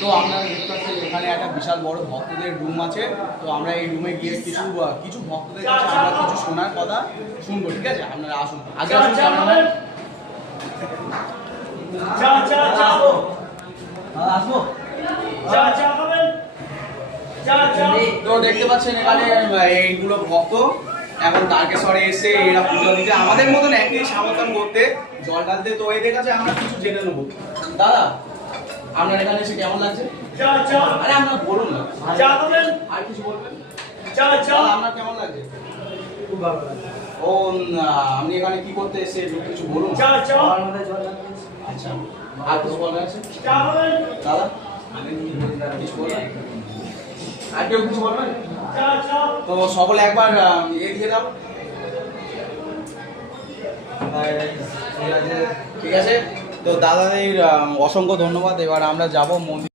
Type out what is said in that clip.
তো আপনারা দেখতে পাচ্ছেন এখানে একটা বিশাল বড় ভক্তদের রুম আছে। তো আমরা এই রুমে গিয়ে কিছু ভক্তদের কাছে আমরা কিছু শোনার কথা শুনবো, ঠিক আছে? আপনারা আসুন, আগে আসুন। আসবো। তো দেখতে পাচ্ছেন এখানে এইগুলো ভক্ত এখন তারকেশ্বরে এসে এরা পুজো দিতে আমাদের মতন একই সমর্থন করতে জল ঢালতে। তো এদের কাছে আমরা কিছু জেনে নেবো। দাদা, আপনার এখানে এসে কেমন লাগছে? আরে আপনার বলুন না, আর কিছু বলবেন? আপনার কেমন লাগছে? খুব ভালো লাগে। ও, আপনি এখানে কি করতে এসে কিছু বলুন। আচ্ছা, আর কিছু বলার আছে? দাদা কিছু বলবেন? আর কেউ কিছু বলবেন? তো সকলে একবার দিয়ে দাও। ঠিক আছে, তো দাদাদের অসংখ্য ধন্যবাদ। এবার আমরা যাব মন্দির।